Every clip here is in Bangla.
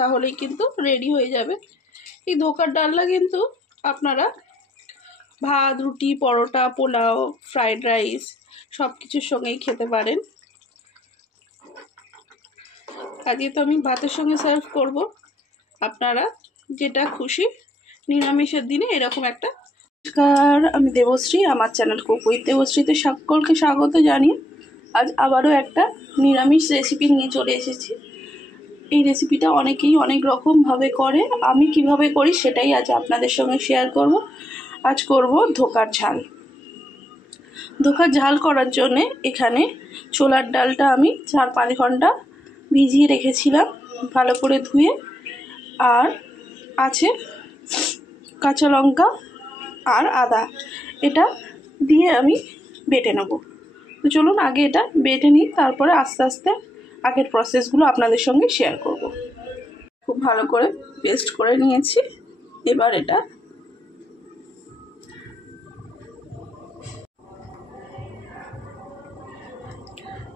তাহলেই কিন্তু রেডি হয়ে যাবে। এই ধোকার ডালনা কিন্তু আপনারা ভাত, রুটি, পরোটা, পোলাও, ফ্রাইড রাইস সব কিছুর সঙ্গেই খেতে পারেন। আজকে তো আমি ভাতের সঙ্গে সার্ভ করব, আপনারা যেটা খুশি নিরামিষের দিনে এরকম একটা। নমস্কার, আমি দেবশ্রী, আমার চ্যানেল কুক উইথ দেবশ্রীতে সকলকে স্বাগত জানিয়ে আজ আবারও একটা নিরামিষ রেসিপি নিয়ে চলে এসেছি। এই রেসিপিটা অনেকেই অনেক রকমভাবে করে, আমি কিভাবে করি সেটাই আজ আপনাদের সঙ্গে শেয়ার করব। আজ করব ধোকার ঝাল। ধোকার ঝাল করার জন্যে এখানে ছোলার ডালটা আমি 4-5 ঘন্টা ভিজিয়ে রেখেছিলাম ভালো করে ধুয়ে, আর আছে কাঁচা লঙ্কা আর আদা, এটা দিয়ে আমি বেটে নেব। তো চলুন আগে এটা বেটে নিই, তারপরে আস্তে আস্তে আগের প্রসেসগুলো আপনাদের সঙ্গে শেয়ার করব। খুব ভালো করে পেস্ট করে নিয়েছি। এবার এটা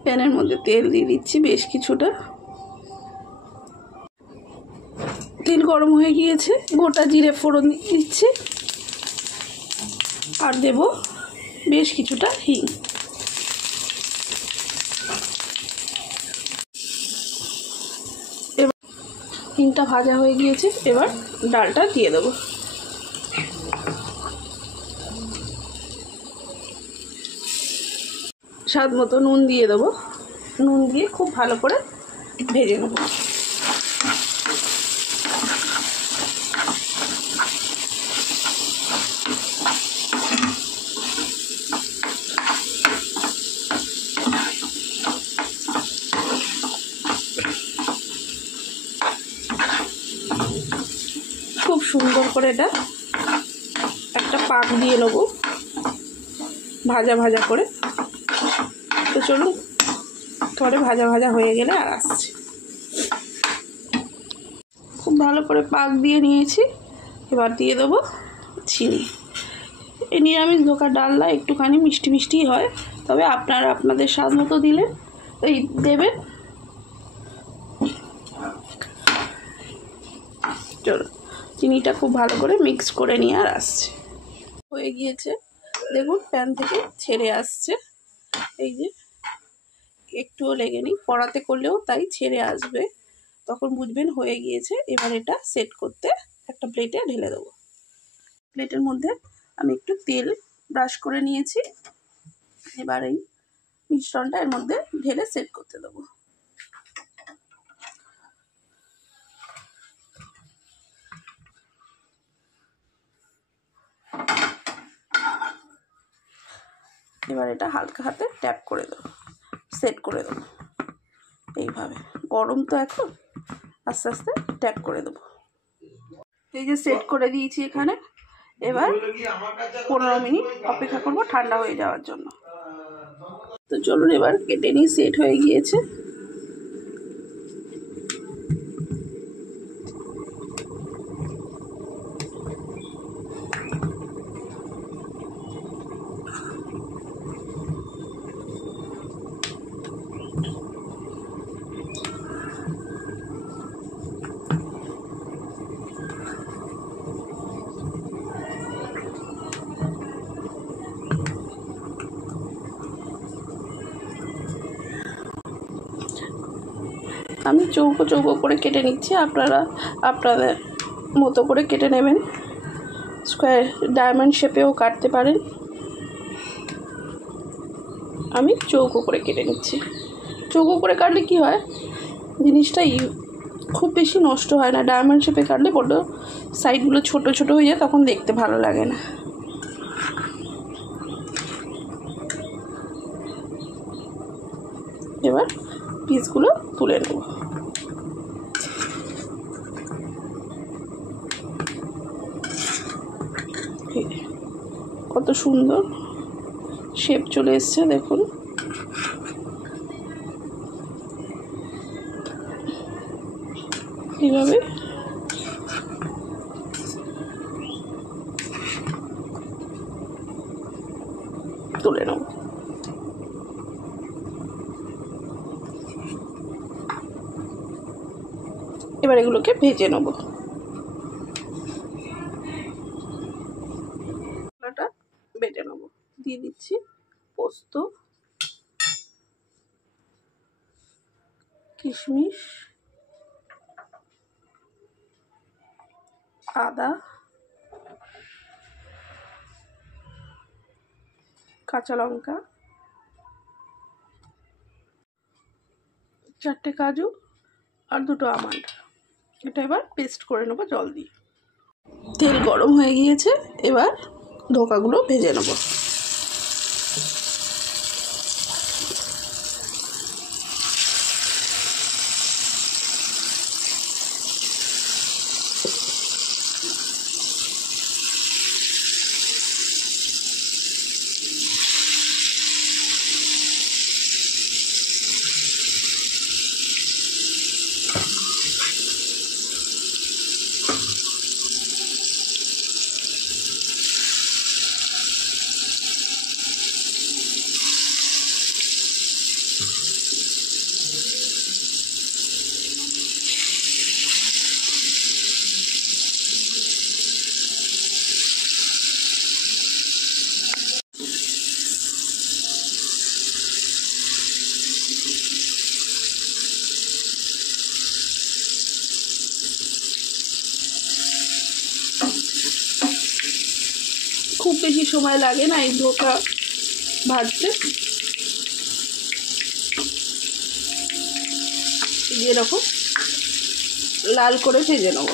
প্যানের মধ্যে তেল দিয়ে দিচ্ছি বেশ কিছুটা। তেল গরম হয়ে গিয়েছে, গোটা জিরে ফোড়ন দিচ্ছি আর দেব বেশ কিছুটা হিং। এবার হিংটা ভাজা হয়ে গিয়েছে, এবার ডালটা দিয়ে দেবো। স্বাদ মতো নুন দিয়ে দেবো। নুন দিয়ে খুব ভালো করে ভেজে নেব। খুব সুন্দর করে এটা একটা পাক দিয়ে নেব ভাজা ভাজা করে। তো চলুন পরে ভাজা ভাজা হয়ে গেলে আর আসছি। খুব ভালো করে পাক দিয়ে নিয়েছি, এবার দিয়ে দেবো চিনি। এই নিরামিষ ধোকার ডালনা একটুখানি মিষ্টি মিষ্টিই হয়, তবে আপনারা আপনাদের স্বাদ মতো দিলে এই দেবেন। চলো চিনিটা খুব ভালো করে মিক্স করে নিয়ে আর আসছে। হয়ে গিয়েছে, দেখুন প্যান থেকে ছেড়ে আসছে। এই যে একটুও লেগেনি, কড়াতে করলেও তাই ছেড়ে আসবে, তখন বুঝবেন হয়ে গিয়েছে। এবার এটা সেট করতে একটা প্লেটে ঢেলে দেবো। প্লেটের মধ্যে আমি একটু তেল ব্রাশ করে নিয়েছি। এবার এই মিশ্রণটা এর মধ্যে ঢেলে সেট করতে দেবো। এবার এটা হালকা হাতে ট্যাপ করে দেবো, সেট করে দেবো। এইভাবে গরম তো এখন, আস্তে আস্তে ট্যাপ করে দেবো। এই যে সেট করে দিয়েছি এখানে। এবার 15 মিনিট অপেক্ষা করবো ঠান্ডা হয়ে যাওয়ার জন্য। তো চলুন এবার কেটে নিই, সেট হয়ে গিয়েছে। আমি চৌকো চৌকো করে কেটে নিচ্ছি, আপনারা আপনাদের মতো করে কেটে নেবেন। স্কোয়ার ডায়মন্ড শেপেও কাটতে পারেন। আমি চৌকো করে কেটে নিচ্ছি। চৌকো করে কাটলে কি হয়, জিনিসটা খুব বেশি নষ্ট হয় না। ডায়মন্ড শেপে কাটলে বড় সাইডগুলো ছোট ছোট হয়ে যায়, তখন দেখতে ভালো লাগে না। এবার পিসগুলো তুলে নেব। কত সুন্দর শেপ চলে এসছে দেখুন। এইভাবে তুলে নেব। এবার এবার এগুলোকে ভেজে নেব। মশলাটা বেটে নেব। দিয়ে দিচ্ছি পোস্ত, কিশমিশ, আদা, কাঁচা লঙ্কা, 4টে কাজু আর 2টো আমন্ড। এটা এবার পেস্ট করে নেবো জল দিয়ে। তেল গরম হয়ে গিয়েছে, এবার ধোকাগুলো ভেজে নেব। খুব বেশি সময় লাগে না এই ধোকা ভাজতে। এরকম লাল করে ভেজে নেব।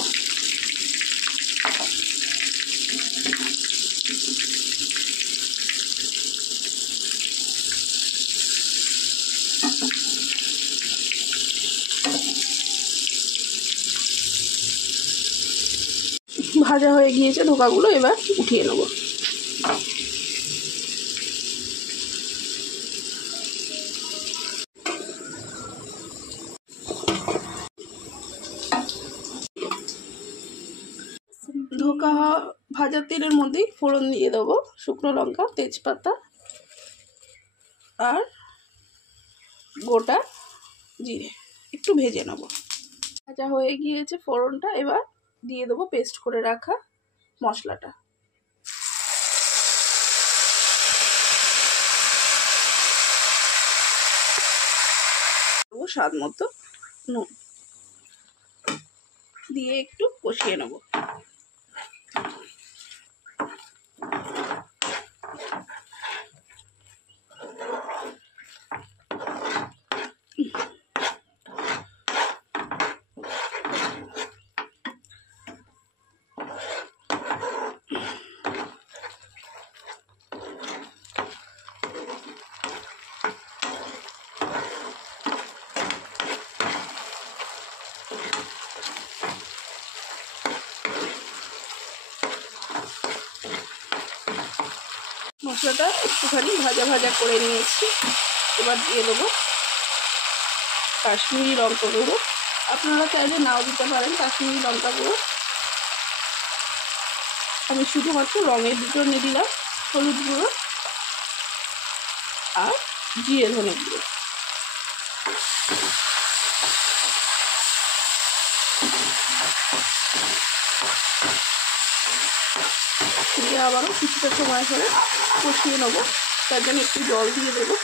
ভাজা হয়ে গিয়েছে ধোকাগুলো, এবার উঠিয়ে নেব। ধোকা ভাজা তেলের মধ্যেই ফোড়ন দিয়ে দেবো শুকনো লঙ্কা, তেজপাতা আর গোটা জিরে। একটু ভেজে নেব। ভাজা হয়ে গিয়েছে ফোড়নটা, এবার দিয়ে দেবো পেস্ট করে রাখা মশলাটা। স্বাদ মতো নুন দিয়ে একটু কষিয়ে নেব। মশলাটা একটুখানি ভাজা ভাজা করে নিয়েছি, এবার দিয়ে দেবো কাশ্মীরি লঙ্কা গুঁড়ো। আপনারা চাইলে নাও দিতে পারেন কাশ্মীরি লঙ্কা গুঁড়ো। আমি শুধুমাত্র রঙের দুটো নিয়ে দিলাম, হলুদ গুঁড়ো আর জিরে ধনে গুঁড়ো। দিয়ে আবারও কিছুটা সময় ধরে কষিয়ে নেবো। তার জন্য একটু জল দিয়ে দেবো।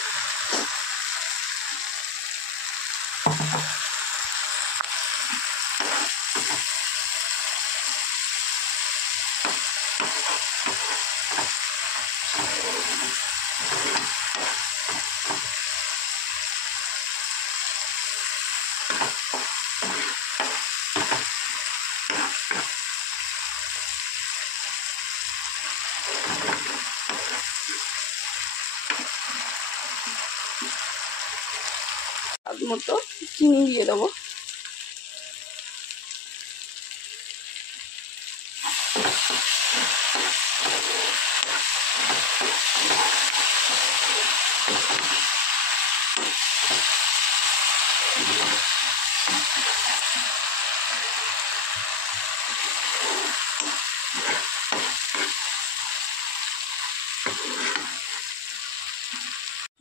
স্বাদ মতো চিনি দিয়ে দেবো।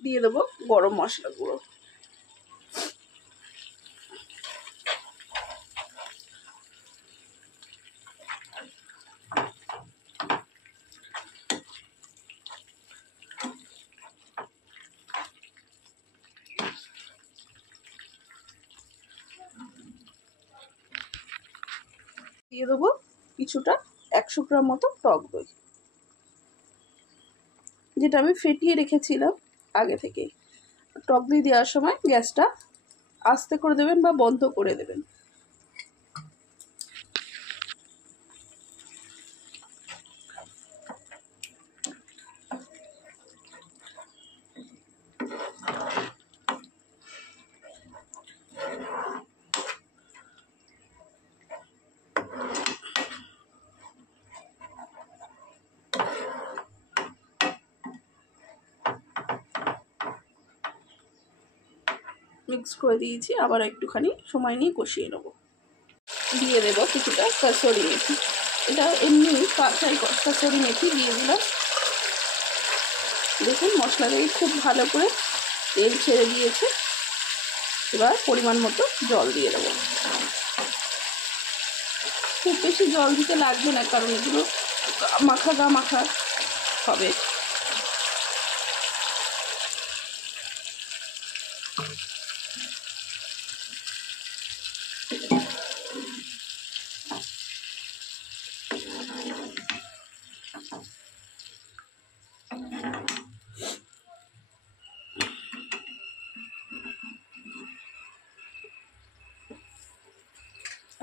দিয়ে দেবো গরম মশলা গুঁড়ো। দিয়ে দেবো কিছুটা 100 গ্রাম মতো টক দই, যেটা আমি ফেটিয়ে রেখেছিলাম আগে থেকেই। টক দই দেওয়ার সময় গ্যাসটা আস্তে করে দেবেন বা বন্ধ করে দেবেন। মিক্স করে দিয়েছি, আবার একটুখানি সময় নিয়ে কষিয়ে নেব। দিয়ে দেবো কিছুটা কাসুরি মেথি, এটা এমনি কাঁচাই কাসুরি মেথি দিয়ে দিলাম। দেখুন মশলা দিয়ে খুব ভালো করে তেল ছেড়ে দিয়েছে। এবার পরিমাণ মতো জল দিয়ে দেবো। খুব বেশি জল দিতে লাগবে না, কারণ এগুলো মাখা হবে।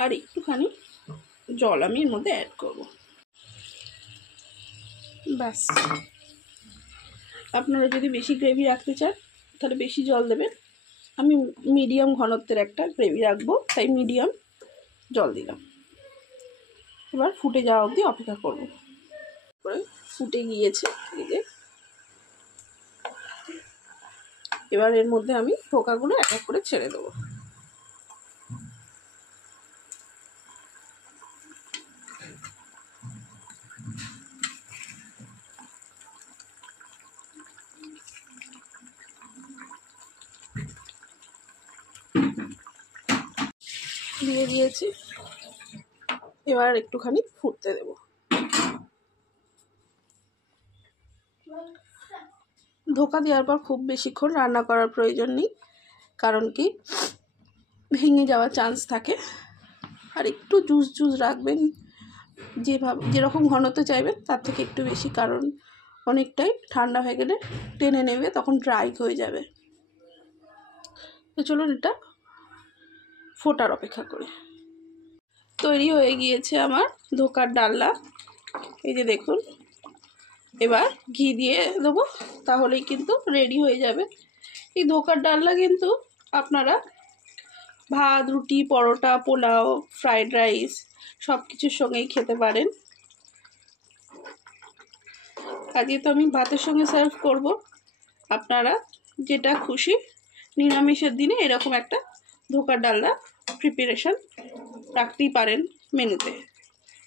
আর একটুখানি জল আমি এর মধ্যে অ্যাড করব। ব্যাস, আপনারা যদি বেশি গ্রেভি রাখতে চান তাহলে বেশি জল দেবেন। আমি মিডিয়াম ঘনত্বের একটা গ্রেভি রাখবো, তাই মিডিয়াম জল দিলাম। এবার ফুটে যাওয়া অবধি অপেক্ষা করব। ফুটে গিয়েছে এই যে। এবার এর মধ্যে আমি ধোকাগুলো এক এক করে ছেড়ে দেবো। দিয়ে দিয়েছি, এবার একটুখানি ফুটতে দেব। ধোকা দেওয়ার পর খুব বেশিক্ষণ রান্না করার প্রয়োজন নেই, কারণ কি ভেঙে যাওয়ার চান্স থাকে। আর একটু জুস রাখবেন, যেরকম ঘনত্ব চাইবেন তার থেকে একটু বেশি, কারণ অনেকটাই ঠান্ডা হয়ে গেলে টেনে নেবে, তখন ড্রাই হয়ে যাবে। তো চলুন এটা ফোটার অপেক্ষা করি। তৈরি হয়ে গিয়েছে আমার ধোকার ডালনা, এই যে দেখুন। এবার ঘি দিয়ে দেবো, তাহলেই কিন্তু রেডি হয়ে যাবে। এই ধোকার ডালনা কিন্তু আপনারা ভাত, রুটি, পরোটা, পোলাও, ফ্রাইড রাইস সব কিছুর সঙ্গেই খেতে পারেন। আজকে তো আমি ভাতের সঙ্গে সার্ভ করব, আপনারা যেটা খুশি নিরামিষের দিনে এরকম একটা ধোকার ডালনা প্রিপারেশন রাখতেই পারেন মেনুতে।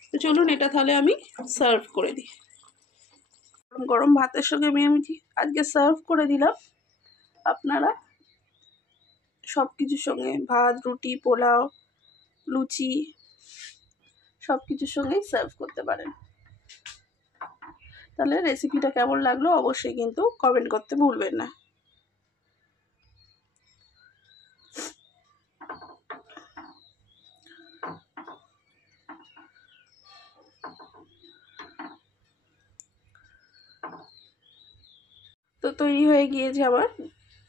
তো চলুন এটা তাহলে আমি সার্ভ করে দিই। গরম ভাতের সঙ্গে আমি আজকে সার্ভ করে দিলাম। আপনারা সব কিছুর সঙ্গে ভাত, রুটি, পোলাও, লুচি সব কিছুর সঙ্গেই সার্ভ করতে পারেন। তাহলে রেসিপিটা কেমন লাগলো অবশ্যই কিন্তু কমেন্ট করতে ভুলবেন না। তো তৈরি হয়ে গিয়েছে আমার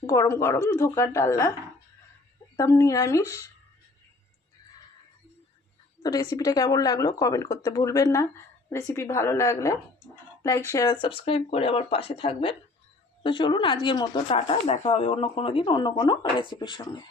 গরম গরম ধোকার ডালনা, একদম নিরামিষ। তো রেসিপিটা কেমন লাগলো কমেন্ট করতে ভুলবেন না। রেসিপি ভালো লাগলে লাইক, শেয়ার আর সাবস্ক্রাইব করে আমার পাশে থাকবেন। তো চলুন আজকের মতো টাটা, দেখা হবে অন্য কোনো দিন অন্য কোনো রেসিপির সঙ্গে।